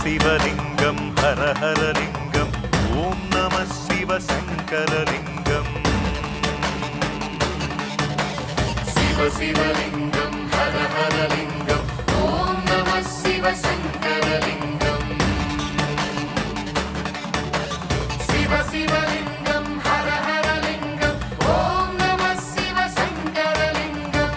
शिवलिंगं हर हर लिंगं ओम नमः शिव शंकरलिंगं शिवलिंगं हर हर लिंगं ओम नमः शिव शंकरलिंगं शिवलिंगं हर हर लिंगं ओम नमः शिव शंकरलिंगं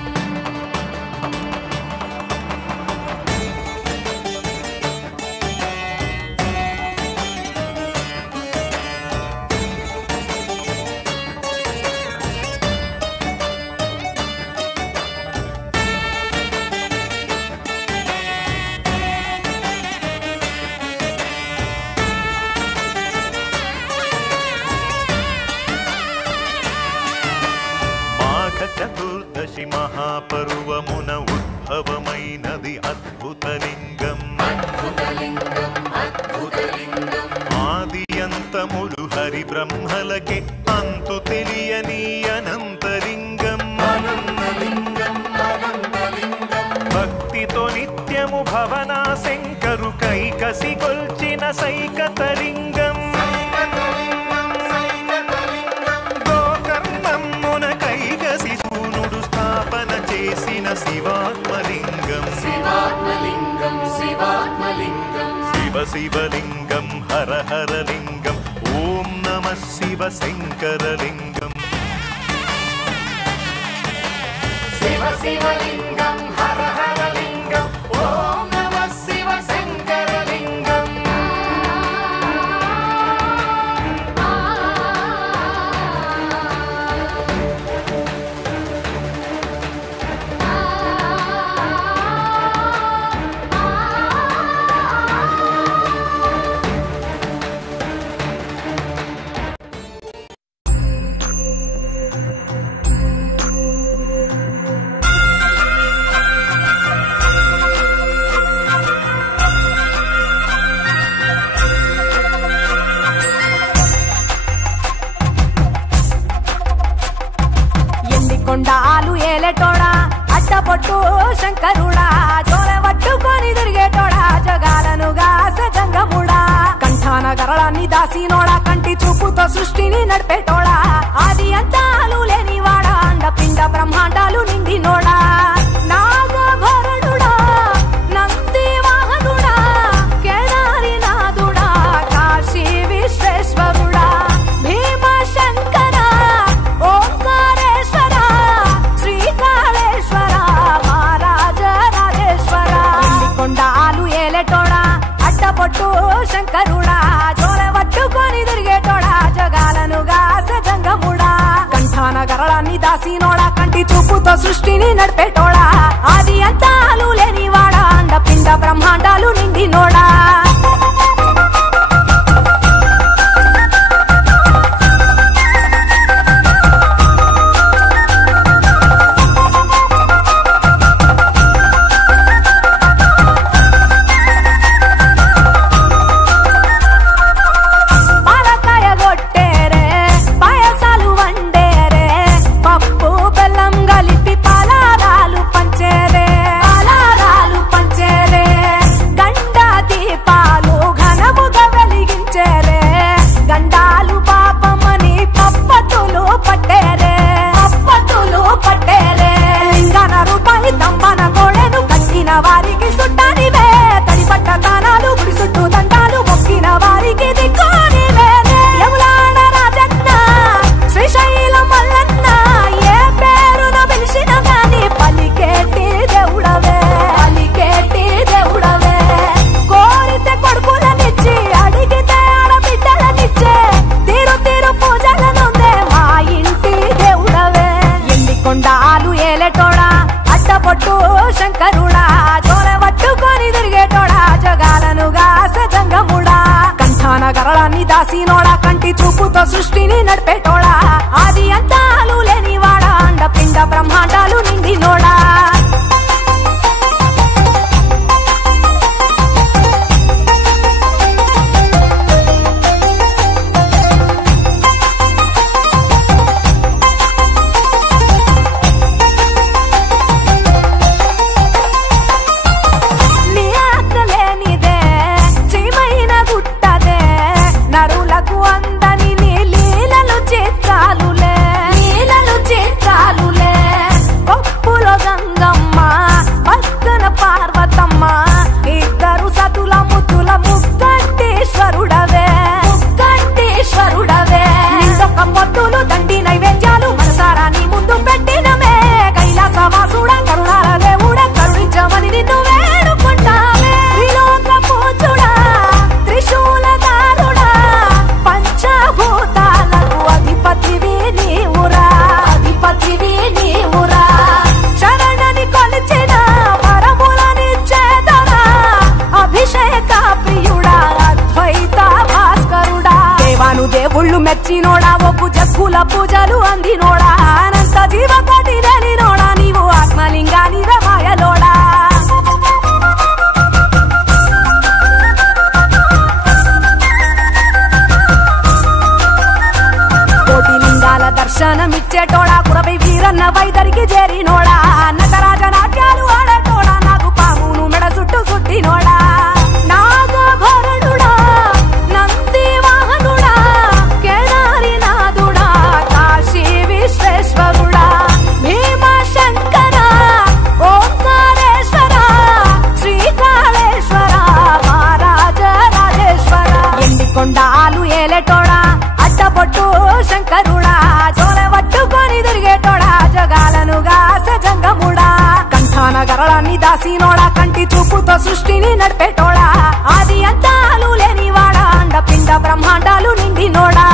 चतुर्दशी महापर्वमुन उद्भवमैनदि अद्भुतलिंगं आदियंतमुलु हरि ब्रह्मलके अंतु तेलियनि अनंतलिंगं भक्तितो नित्यमु भवना शंकरु कैकसि गोल्चिन सैकतलिंगं शिवात्मलिंगं शिवलिंगं हर हर लिंगं ओम नमः शिव शंकरलिंगं शिवलिंगं हर हर लिंगं ओम नमः शिव शंकरलिंगं కొండాలు ఏలేటోడా అడ్డపొట్టు శంకరుడా జోలెవట్టుకొని తిరిగేటోడా జగాలను గాసే జంగముడా కంఠాన గరళాన్ని దాసినోడా కంటి చూపుతో సృష్టిని నడిపేటోడా ఆది అంతాలు లేనివాడా అండపిండ బ్రహ్మాండాలు నిండినోడా నాగభరణుడా నంది వాహనుడా కేదారి నాథుడా కాశీ విశ్వేశ్వరుడా భీమ శంకర ఓంకారేశ్వర శ్రీకాళేశ్వర మహారాజ రాజేశ్వర కొండాలు ఏలేటోడా అడ్డపొట్టు శంకరుడా జోలెవట్టుకొని తిరిగేటోడా జగాలను గాసే జంగముడా కంఠాన గరళాన్ని దాసినోడా కంటి చూపుతో సృష్టిని నడిపేటోడా ఆది అంతాలు లేనివాడా అండపిండ బ్రహ్మాండాలు నిండినోడా వారికి సుట్టానివే తడిపట్ట తానాలు గుడి చుట్టూ దండాలు మొక్కిన వారికి దిక్కునివే యములాడ రాజన్న శ్రీశైలం మల్లన్న ఏ పేరున పిలిచిన గాని పలికేటి దేవుడవే కోరితే కొడుకులనిచ్చి అడిగితే ఆడబిడ్డలనిచ్చే తీరు తీరు పూజలనుందే మా ఇంటి దేవుడవే ఎన్ని కొండాలు ఏలేటోడా అడ్డపొట్టు శంకరుడా జోలెవట్టుకొని తిరిగేటోడా జగాలను గాసే జంగముడా కంఠాన గరళాన్ని దాసినోడా కంటి చూపుతో సృష్టిని నడిపేటోడా ఆది అంతాలు లేనివాడా అండపిండ బ్రహ్మాండాలు నిండినోడా దేవుళ్ళు మెచ్చినోడా ఒప్పు జగ్గుల పూజలు అందినోడా అనంత జీవకోటి తెలినోడా నీవు ఆత్మలింగాని రమాయలోడా కోటి లింగాల దర్శనమిచ్చేటోడా కురవై వీరన్న వైదరికి చేరినోడా నటరాజ నాట్యాలు ఆడటోడా నాకు పామును మెడ చుట్టూ చుట్టినోడా నాగభరణుడా నంది వాహనుడా కేదారినాథుడా కాశీ విశ్వేశ్వరుడా భీమ శంకర ఓంకారేశ్వర శ్రీకాళేశ్వర మహారాజ రాజేశ్వర ఎండికొండాలు ఏలేటోడా అడ్డబొట్టు శంకరుడా జోలె పట్టుకొని తిరిగేటోడా జగాలను గాసె జంగముడా కంఠాన గరళాన్ని దాసినోడా కంటి చూపుతో సృష్టిని నడిపేటోడా ఆది అంతాలు లేనివాడా అండపిండ బ్రహ్మాండాలు నిండినోడా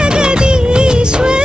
జగదీశ్వర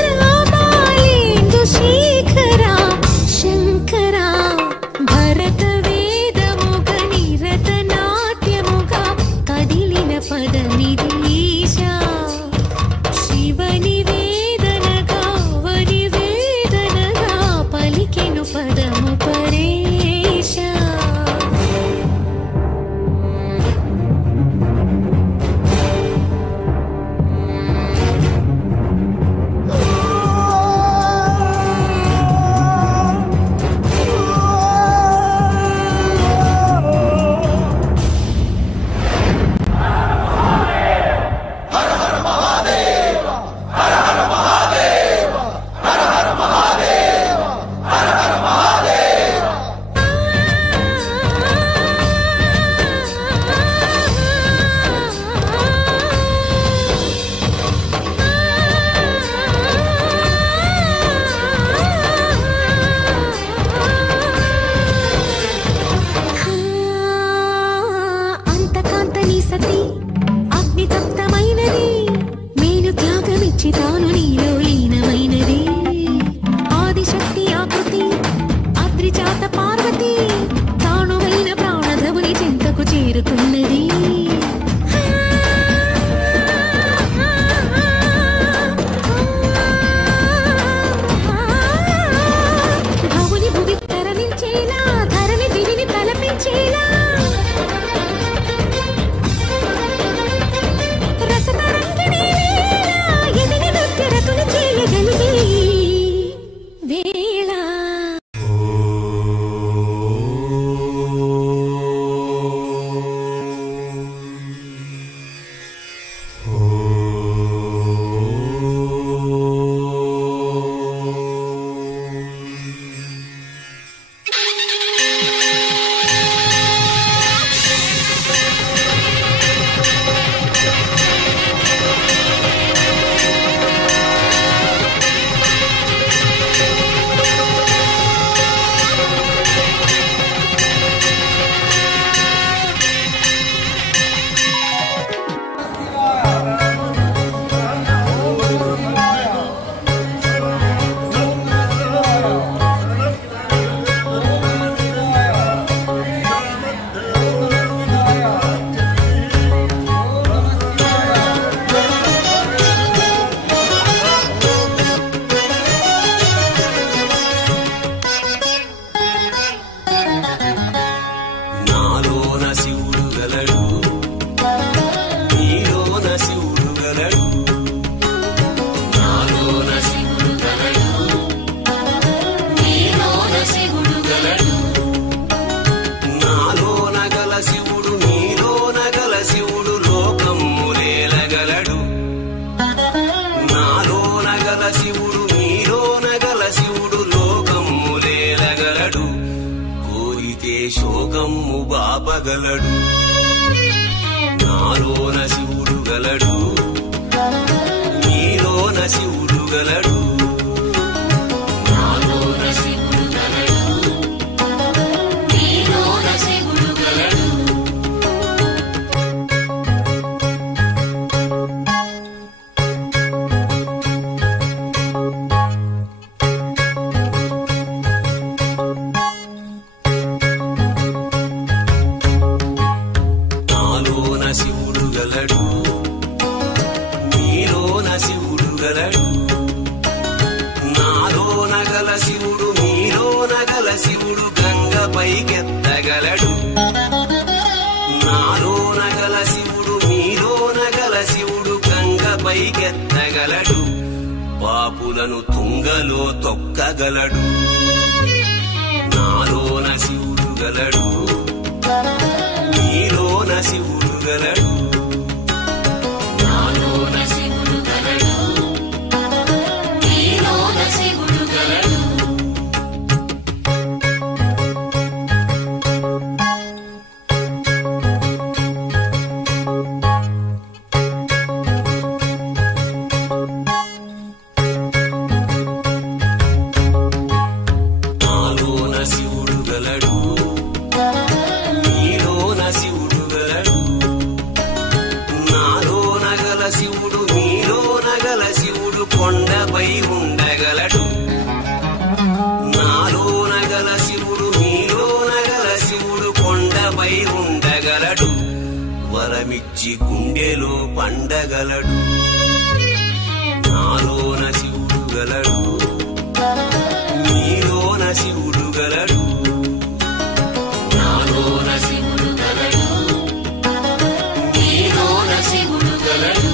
గమ్ము బాపగలడు నాలోన శివుడు గలడు నీలోన శివుడు గలడు నాలోన శివుడు గలడు నీలోన శివుడు గలడు నాలోన శివుడు గలడు నీలోన శివుడు గలడు నాలోన గల శివుడు నీలోన గల శివుడు గంగ పైకెత్తగలడు నాలోన గల శివుడు నీలోన గల శివుడు గంగ పైకెత్తగలడు పాపులను తుంగలో తొక్కగలడు నాలోన శివుడు గలడు నీలోన శివుడు గలడు నాలోన శివుడు గలడు నీలోన శివుడు గలడు నాలోన శివుడు గలడు నీలోన శివుడు గలడు నాలోన గల శివుడు నీలోన గల శివుడు కొండపై ఉండగలడు నాలోన గల శివుడు నీలోన గల శివుడు కొండపై ఉండగలడు వరమిచ్చి గుండెలో పండగలడు నాలోన శివుడు గలడు నీలోన శివుడు గలడు నాలోన శివుడు గలడు నీలోన శివుడు గలడు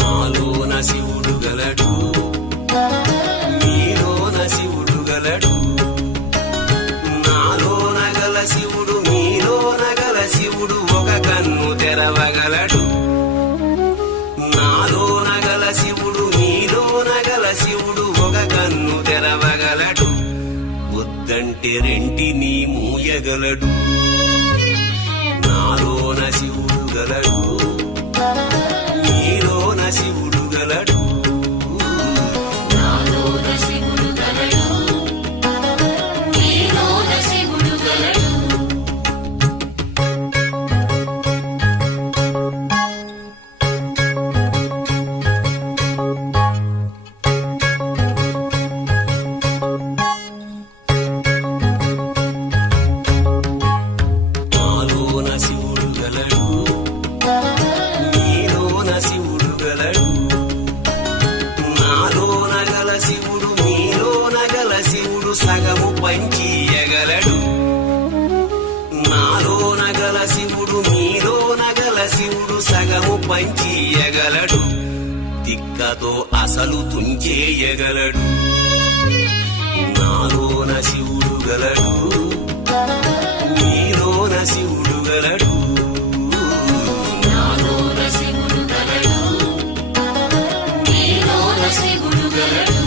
నాలోన శివుడు గలడు నీలోన శివుడు గలడు నాలోన గల శివుడు నీలోన గల శివుడు ఒక కన్ను తెరవగలడు నాలోన గల శివుడు నీలోన గల శివుడు ఒక కన్ను తెరవగలడు వద్దంటే రెంటిని మూయగలడు నాలోన శివుడు గలడు నీలోన శివుడు గలడు నాలోన శివుడు గలడు నీలోన శివుడు గలడు నాలోన శివుడు గలడు నీలోన శివుడు గలడు నాలోన గల శివుడు నీలోన గల శివుడు సగము పంచియగలడు నాలోన గల శివుడు నీలోన గల శివుడు సగము పంచియగలడు తిక్కతో అసలు తుంచేయగలడు నాలోన శివుడు గలడు నీలోన శివుడు గలడు నాలోన శివుడు గలడు నీలోన శివుడు గలడు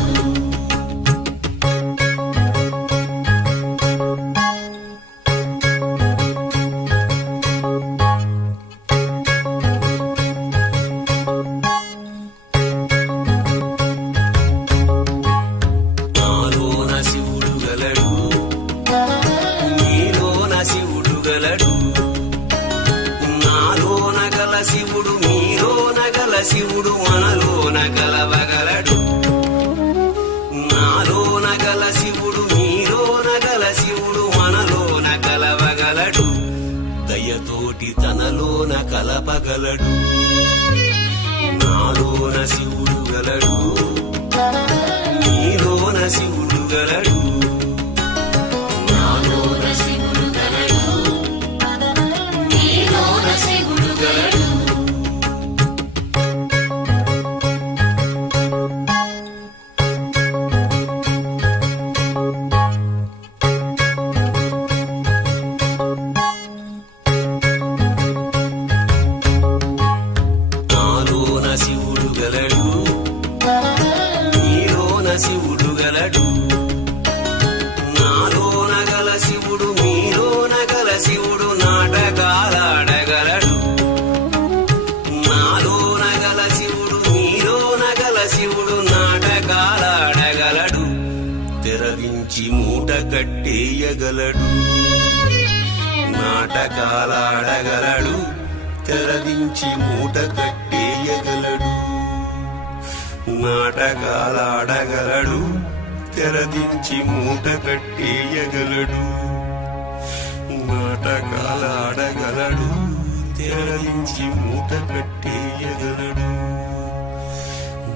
నాలోన శివుడు గలడు నీలోన శివుడు గలడు నాలోన గల శివుడు నీలోన గల శివుడు మనలోన కలవగలడు నాలోన గల శివుడు నీలోన గల శివుడు మనలోన కలవగలడు దయతోటి తనలోన కలపగలడు నాలోన శివుడు గలడు నీలోన శివుడు గలడు నాలోన శివుడు గలడు నీలోన శివుడు గలడు గలడు నీలోన శివుడు గలడు నాలోన గల శివుడు మీలోన గల శివుడు నాటకాలాడగలడు నాలోన గల శివుడు మీలోన గల శివుడు నాటకాలాడగలడు తెరవించి మూట కట్టేయగలడు నాటకాలాడగలడు తెరవించి మూట కట్టేయగలడు నాటకాలాడగలడు తెరదించి మూట కట్టేయగలడు నాటకాలాడగలడు తెరదించి మూట కట్టేయగలడు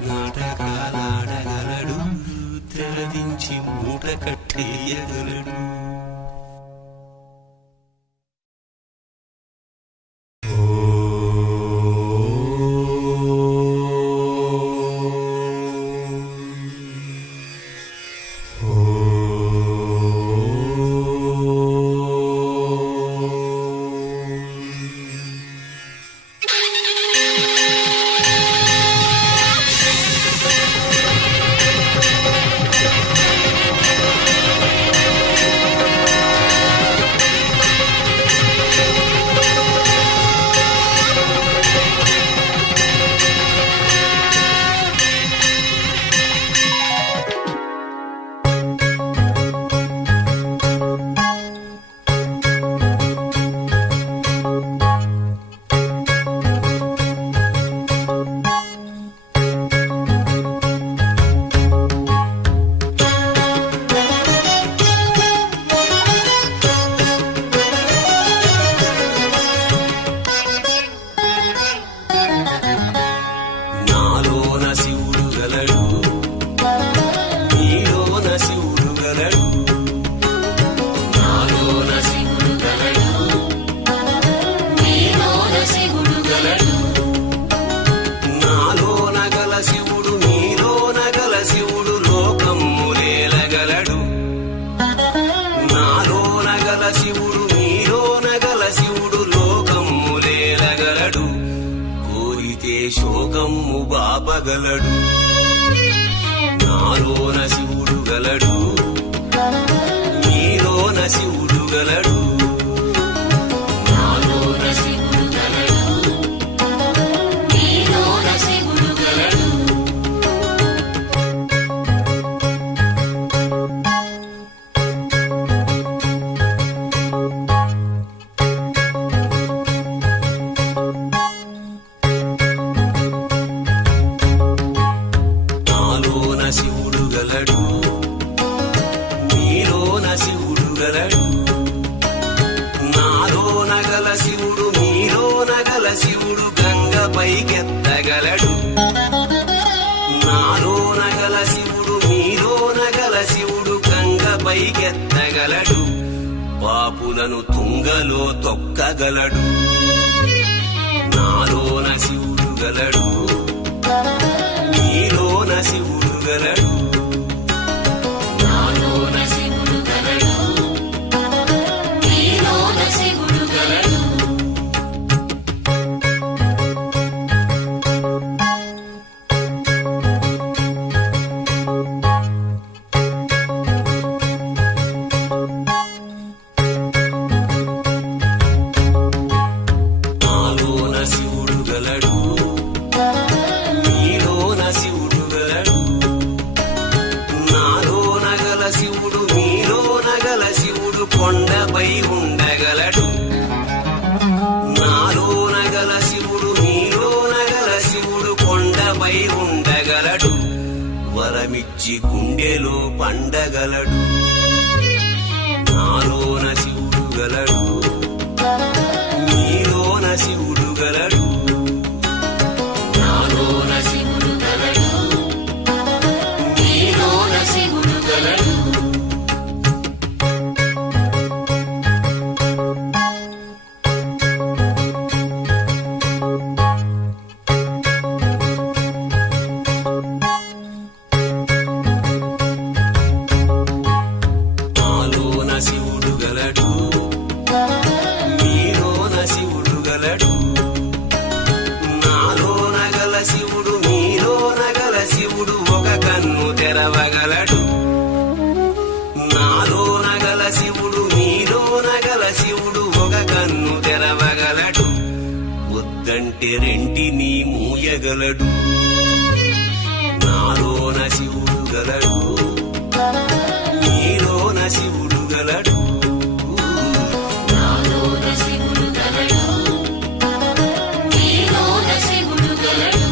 నాటకాలాడగలడు తెరదించి మూట కట్టేయగలడు శోకమ్ము బాపగలడు నాలోన శివుడు గలడు నీలోన శివుడు గలడు నాలోన శివుడు గలడు నీలోన శివుడు గలడు శివుడు గలడు నీలోన శివుడు గలడు నాలోన గల శివుడు మీలోన గల శివుడు గంగ పైకెత్తగలడు నాలోన గల శివుడు మీలోన గల శివుడు గంగ పైకెత్తగలడు పాపులను తుంగలో తొక్కగలడు నాలోన శివుడు గలడు నీలోన శివుడు గలడు నాలోన శివుడు గలడు నీలోన శివుడు గలడు నాలోన శివుడు గలడు నీలోన శివుడు గలడు నాలోన గల శివుడు మీలోన గల శివుడు కొండపై ఉండగలడు నాలోన గల శివుడు మీలోన గల శివుడు కొండపై ఉండగలడు వరమిచ్చి గుండెలో పండగలడు నాలోన శివుడు గలడు నీలోన శివుడు గలడు నాలోన శివుడు గలడు నీలోన శివుడు గలడు నాలోన శివుడు గలడు నీలోన శివుడు గలడు గలడు నాలోన శివుడు గలడు నీలోన శివుడు గలడు నాలోన శివుడు గలడు నీలోన శివుడు గలడు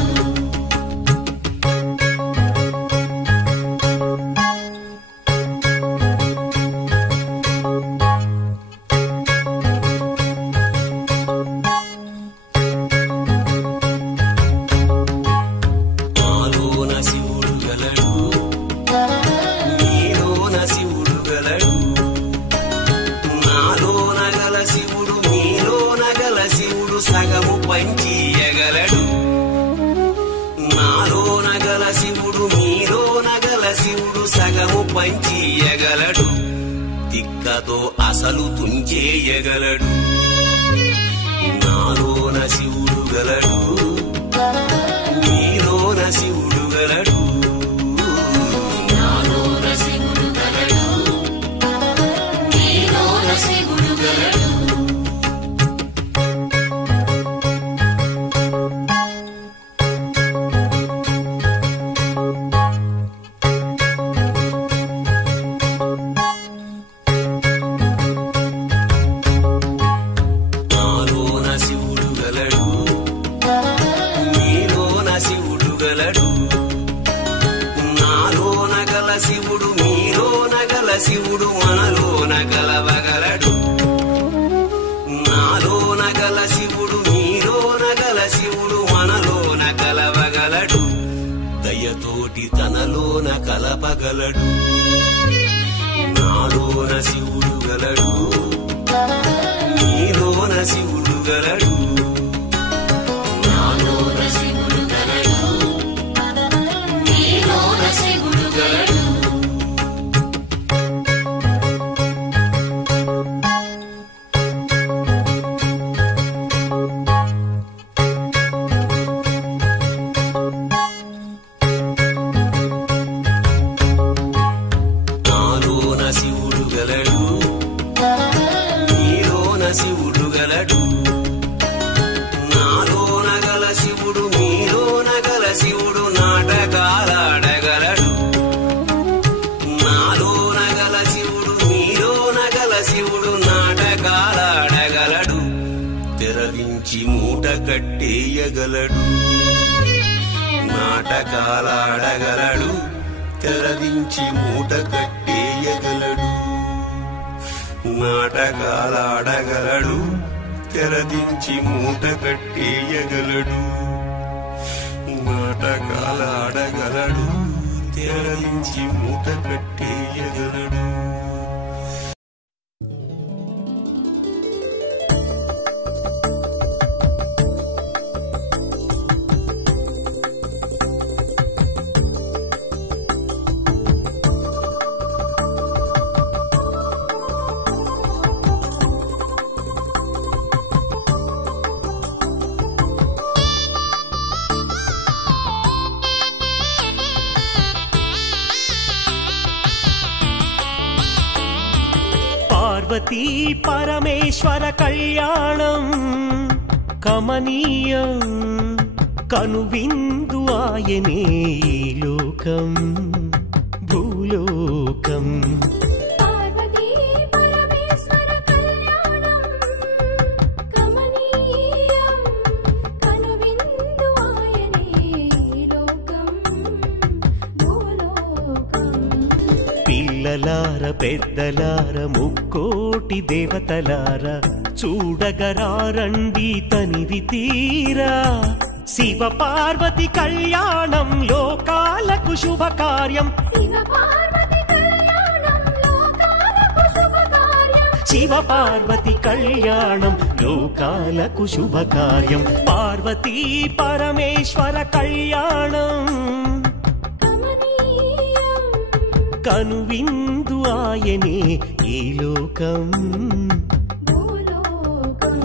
సగము పంచియగలడు నాలోన గల శివుడు మీలోన గల శివుడు సగము పంచియగలడు తిక్కతో అసలు తుంచేయగలడు నాలోన శివుడు గలడు మీలోన శివుడు గలడు నాలోన శివుడు గలడు నీలోన శివుడు గలడు శివుడు మీలోన గల శివుడు మనలోన కలవగలడు నాలోన గల శివుడు మీలోన గల శివుడు మనలోన కలవగలడు దయతోటి తనలోన కలపగలడు నాలోన శివుడు గలడు మీలోన శివుడు గలడు నాలోన శివుడు గలడు నీలోన శివుడు గలడు శివుడు గలడు నాలోన గల శివుడు మీలోన గల శివుడు నాటకాలాడగలడు నాలోన గల శివుడు మీలోన గల శివుడు నాటకాలాడగలడు తెరవించి మూట కట్టేయగలడు నాటకాలాడగలడు తెరవించి మూట కట్టేయగలడు నాటకాలాడగలడు తెరదించి మూట కట్టేయగలడు నాటకాలాడగలడు తెరదించి మూట కట్టేయగలడు పార్వతీ పరమేశ్వర కళ్యాణం కమనీయం కనువిందు ఆయనే ఈ లోకం భూలోకం పార్వతీ పరమేశ్వర కళ్యాణం కమనీయం కనువిందు ఆయనే ఈ లోకం భూలోకం పిల్లలార పెద్దలార ముక్కోటి దేవతలార చూడగరారండి తనివి తీరా శివ పార్వతి కళ్యాణం లోకాలకు శుభకార్యం శివ పార్వతి కళ్యాణం లోకాలకు శుభకార్యం శివ పార్వతి కళ్యాణం లోకాలకు శుభకార్యం పార్వతీ పరమేశ్వర కళ్యాణం కమనీయం కనువిందు ఆయనే ఈ లోకం భూలోకం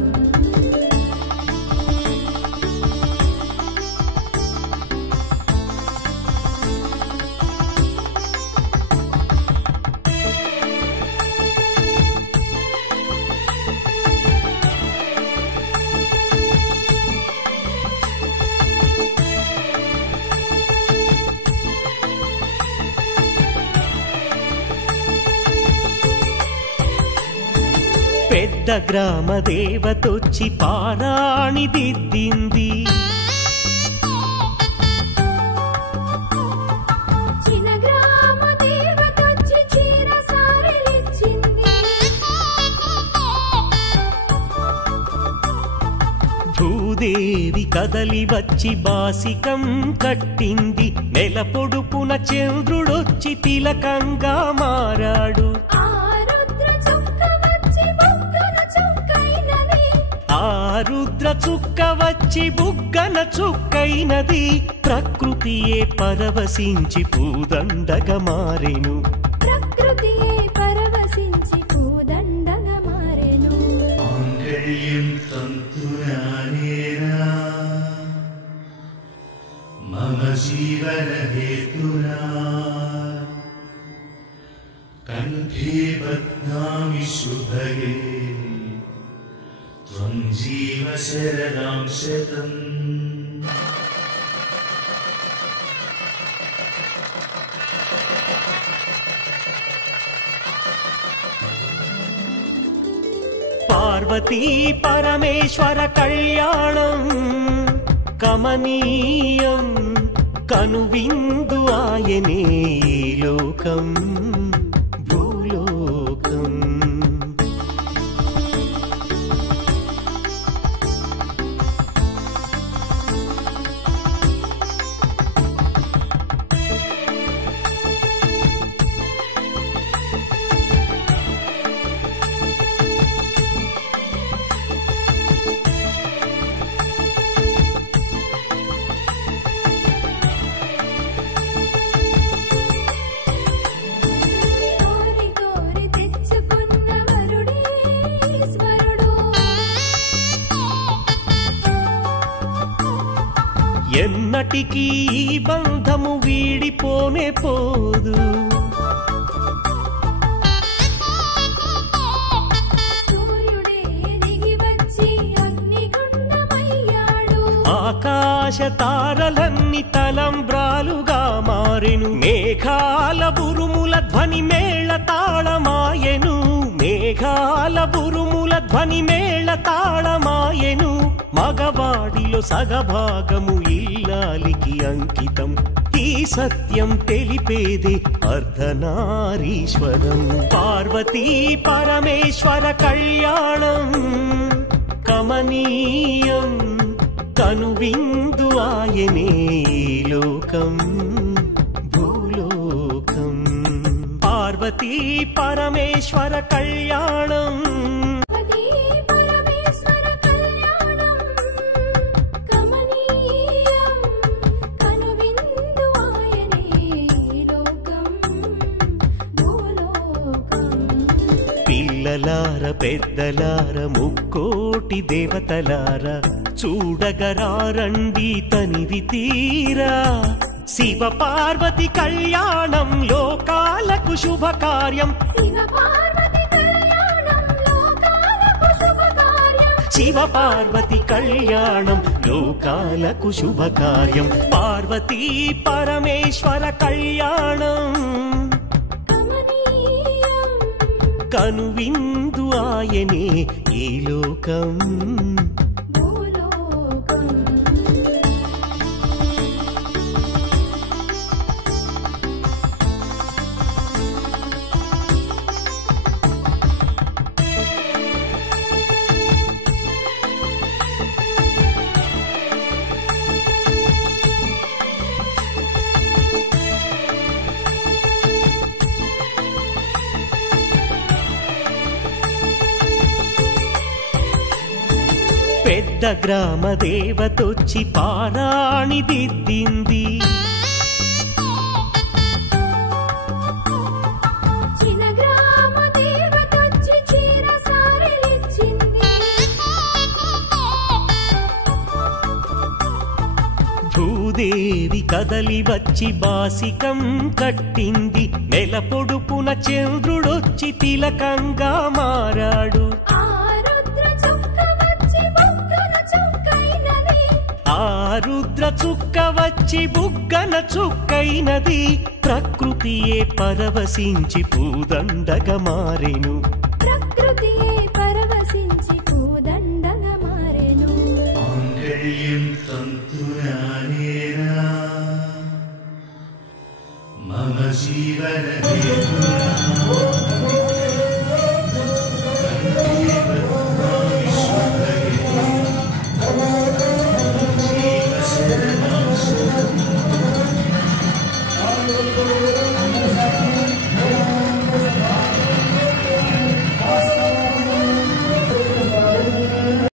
పెద్ద గ్రామ దేవతొచ్చి పారాణి దిద్దింది. చిన్న గ్రామ దేవతొచ్చి చీర సారెలిచ్చింది. భూదేవి కదలి వచ్చి బాసికం కట్టింది. నెల పొడుపున చంద్రుడొచ్చి తిలకంగా మారాడు. ఆ రుద్ర చుక్క వచ్చి బుగ్గన చుక్కైనది. ఆ రుద్ర చుక్క వచ్చి బుగ్గన చుక్కైనది. ప్రకృతియే పరవశించి పూదండగా మారెను. ప్రకృతియే పరవశించి పూదండగా మారెను. మాంగళ్యం తంతునానేనా మమ జీవన హేతునా కంఠే బధ్నామి శుభగే త్వం జీవ శరదాం శతం. పార్వతీ పరమేశ్వర కళ్యాణం కమనీయం కనువిందు ఆయనే లోకం భూలోకం. కోరి కోరి తెచ్చుకున్న వరుడే ఈశ్వరుడు. ఎన్నటికీ ఈ బంధము వీడిపోనే పోదు. సూర్యుడే దిగి వచ్చి అగ్నిగుండమయ్యాడు. ఆకాశ తారలన్నీ తలంబ్రాలుగా మారెను. మేఘాల బురుముల ధ్వని మేళ తాళమాయెను. మేఘాల బురుముల ధ్వని మేళ తాళమాయెను. మగవాడిలో సగభాగము ఇల్లాలికి అంకితం. ఈ సత్యం తెలిపేదే అర్ధనారీశ్వరం. పార్వతీ పరమేశ్వర కళ్యాణం కమనీయం కనువిందు ఆయనే లోకం భూలోకం. పార్వతీ పరమేశ్వర కళ్యాణం పతి పరమేశ్వర కళ్యాణం కమనీయం కనువిందు ఆయనే లోకం భూలోకం. పిల్లలార పెద్దలార ముక్కోటి దేవతలార చూడగరారండి తనివి తీరా. శివ పార్వతి కళ్యాణం లోకాలకు శుభకార్యం. శివ పార్వతి కళ్యాణం లోకాలకు శుభకార్యం. శివ పార్వతి కళ్యాణం లోకాలకు శుభకార్యం. పార్వతీ పరమేశ్వర కళ్యాణం కమనీయం కనువిందు ఆయనే ఈ లోకం భూలోకం. పెద్ద గ్రామ దేవతొచ్చి పారాణి దిద్దింది. చిన్న గ్రామ దేవతొచ్చి చీర సారెలిచ్చింది. భూదేవి కదలి వచ్చి బాసికం కట్టింది. నెల పొడుపున చంద్రుడొచ్చి తిలకంగా మారాడు. ఆ రుద్ర చుక్క వచ్చి బుగ్గన చుక్కైనది. ఆ రుద్ర చుక్క వచ్చి బుగ్గన చుక్కైనది. ప్రకృతియే పరవశించి పూదండగా మారెను. ప్రకృతియే పరవశించి मम जीवनहेतुना कण्ठे बध्नामि शुभगे जीवशरणं शतम्